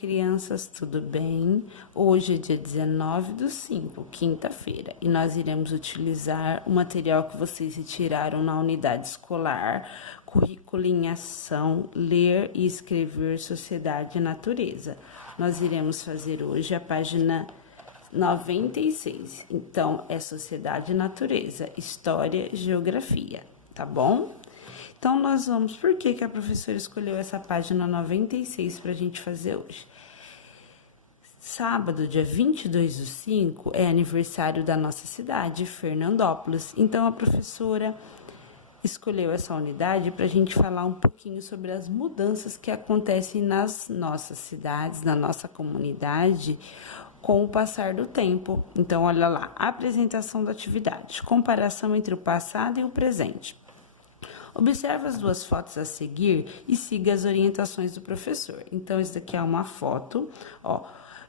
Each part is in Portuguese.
crianças, tudo bem? Hoje é dia 19/5, quinta-feira, e nós iremos utilizar o material que vocês retiraram na unidade escolar, Currículo em Ação, Ler e Escrever Sociedade e Natureza. Nós iremos fazer hoje a página 96. Então, é Sociedade e Natureza, História e Geografia, tá bom? Então, nós vamos... Por que a professora escolheu essa página 96 para a gente fazer hoje? Sábado, dia 22/5, é aniversário da nossa cidade, Fernandópolis. Então, a professora escolheu essa unidade para a gente falar um pouquinho sobre as mudanças que acontecem nas nossas cidades, na nossa comunidade, com o passar do tempo. Então, olha lá, apresentação da atividade, comparação entre o passado e o presente. Observe as duas fotos a seguir e siga as orientações do professor. Então, isso daqui é uma foto, ó,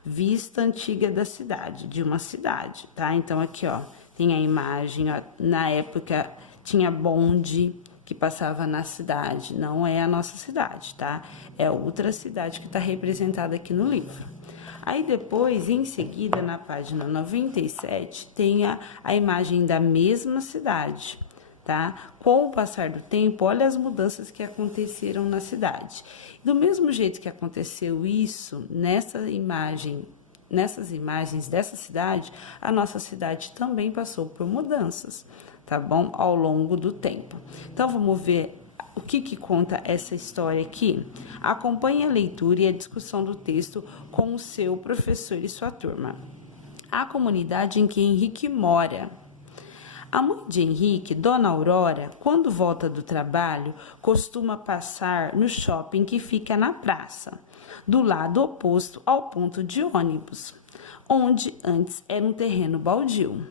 vista antiga da cidade, de uma cidade, tá? Então, aqui, ó, tem a imagem, ó, na época tinha bonde que passava na cidade, não é a nossa cidade, tá? É outra cidade que está representada aqui no livro. Aí depois, em seguida, na página 97, tem a imagem da mesma cidade, tá? Com o passar do tempo, olha as mudanças que aconteceram na cidade. Do mesmo jeito que aconteceu isso nessas imagens dessa cidade, a nossa cidade também passou por mudanças, tá bom? Ao longo do tempo. Então, vamos ver o que conta essa história aqui. Acompanhe a leitura e a discussão do texto com o seu professor e sua turma. A comunidade em que Henrique mora. A mãe de Henrique, Dona Aurora, quando volta do trabalho, costuma passar no shopping que fica na praça, do lado oposto ao ponto de ônibus, onde antes era um terreno baldio.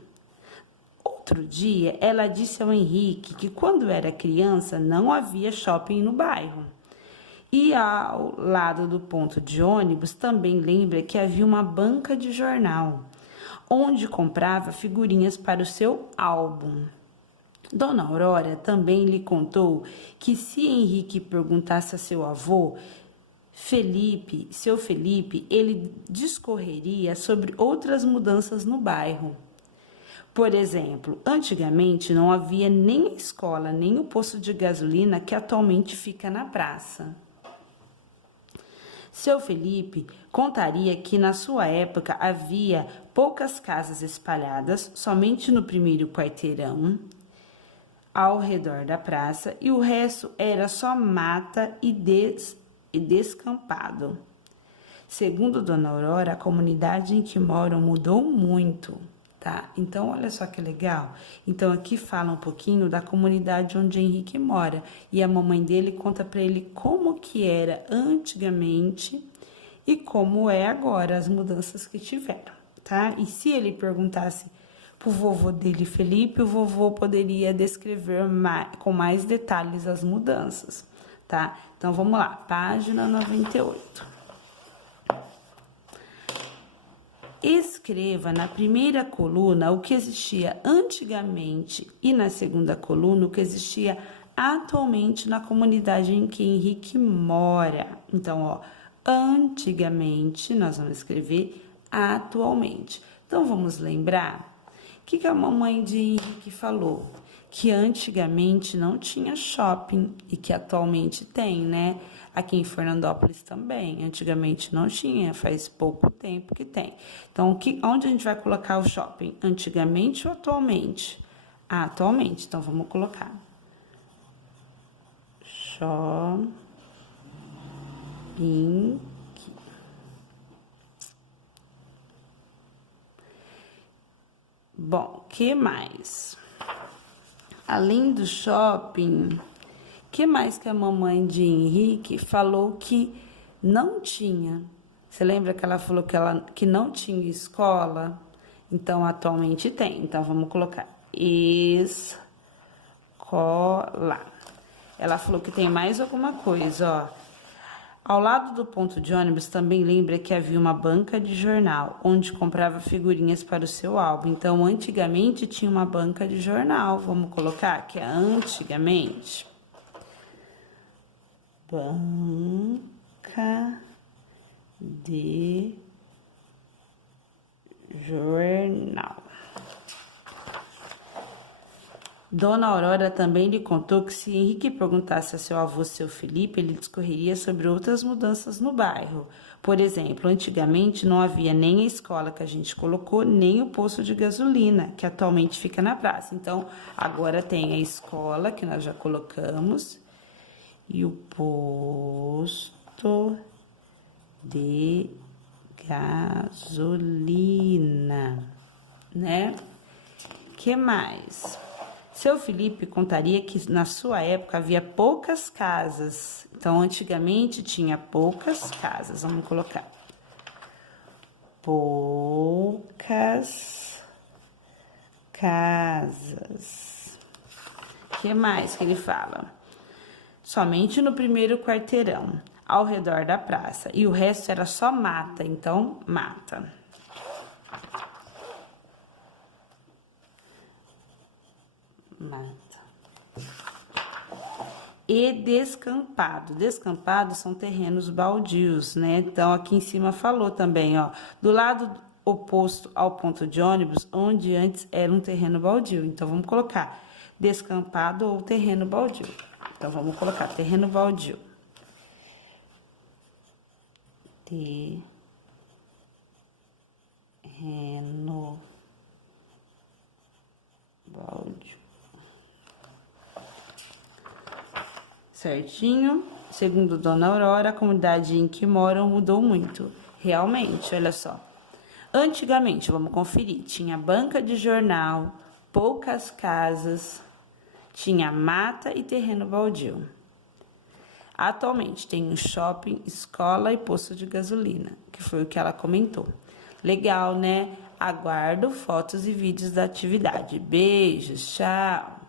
Outro dia, ela disse ao Henrique que quando era criança não havia shopping no bairro. E ao lado do ponto de ônibus também lembra que havia uma banca de jornal, onde comprava figurinhas para o seu álbum. Dona Aurora também lhe contou que se Henrique perguntasse a seu avô, seu Felipe, ele discorreria sobre outras mudanças no bairro. Por exemplo, antigamente não havia nem a escola, nem o posto de gasolina que atualmente fica na praça. Seu Felipe contaria que na sua época havia poucas casas espalhadas, somente no primeiro quarteirão, ao redor da praça, e o resto era só mata e descampado. Segundo Dona Aurora, a comunidade em que moram mudou muito, tá? Então, olha só que legal. Então, aqui fala um pouquinho da comunidade onde Henrique mora. E a mamãe dele conta para ele como que era antigamente e como é agora, as mudanças que tiveram, tá? E se ele perguntasse pro vovô dele, Felipe, o vovô poderia descrever com mais detalhes as mudanças, tá? Então, vamos lá, página 98. Escreva na primeira coluna o que existia antigamente e na segunda coluna o que existia atualmente na comunidade em que Henrique mora. Então, ó, antigamente, nós vamos escrever atualmente. Então, vamos lembrar o que a mamãe de Henrique falou? Que antigamente não tinha shopping e que atualmente tem, né? Aqui em Fernandópolis também, antigamente não tinha, faz pouco tempo que tem. Então, onde a gente vai colocar o shopping? Antigamente ou atualmente? Ah, atualmente, então vamos colocar. Shopping. Bom, que mais? Além do shopping, que mais que a mamãe de Henrique falou que não tinha? Você lembra que ela falou que não tinha escola? Então, atualmente tem. Então, vamos colocar escola. Ela falou que tem mais alguma coisa, ó. Ao lado do ponto de ônibus também lembra que havia uma banca de jornal, onde comprava figurinhas para o seu álbum. Então, antigamente tinha uma banca de jornal. Vamos colocar que é antigamente. Banca de jornal. Dona Aurora também lhe contou que se Henrique perguntasse a seu avô, seu Felipe, ele discorreria sobre outras mudanças no bairro. Por exemplo, antigamente não havia nem a escola que a gente colocou, nem o posto de gasolina, que atualmente fica na praça. Então, agora tem a escola, que nós já colocamos, e o posto de gasolina, né? Que mais? Seu Felipe contaria que na sua época havia poucas casas. Então, antigamente tinha poucas casas. Vamos colocar. Poucas casas. Que mais que ele fala? Somente no primeiro quarteirão, ao redor da praça. E o resto era só mata. Então, mata. Mata. E descampado. Descampado são terrenos baldios, né? Então, aqui em cima falou também, ó. Do lado oposto ao ponto de ônibus, onde antes era um terreno baldio. Então, vamos colocar descampado ou terreno baldio. Então, vamos colocar terreno baldio. Terreno baldio. Certinho? Segundo Dona Aurora, a comunidade em que moram mudou muito. Realmente, olha só. Antigamente, vamos conferir, tinha banca de jornal, poucas casas, tinha mata e terreno baldio. Atualmente, tem um shopping, escola e posto de gasolina, que foi o que ela comentou. Legal, né? Aguardo fotos e vídeos da atividade. Beijos, tchau!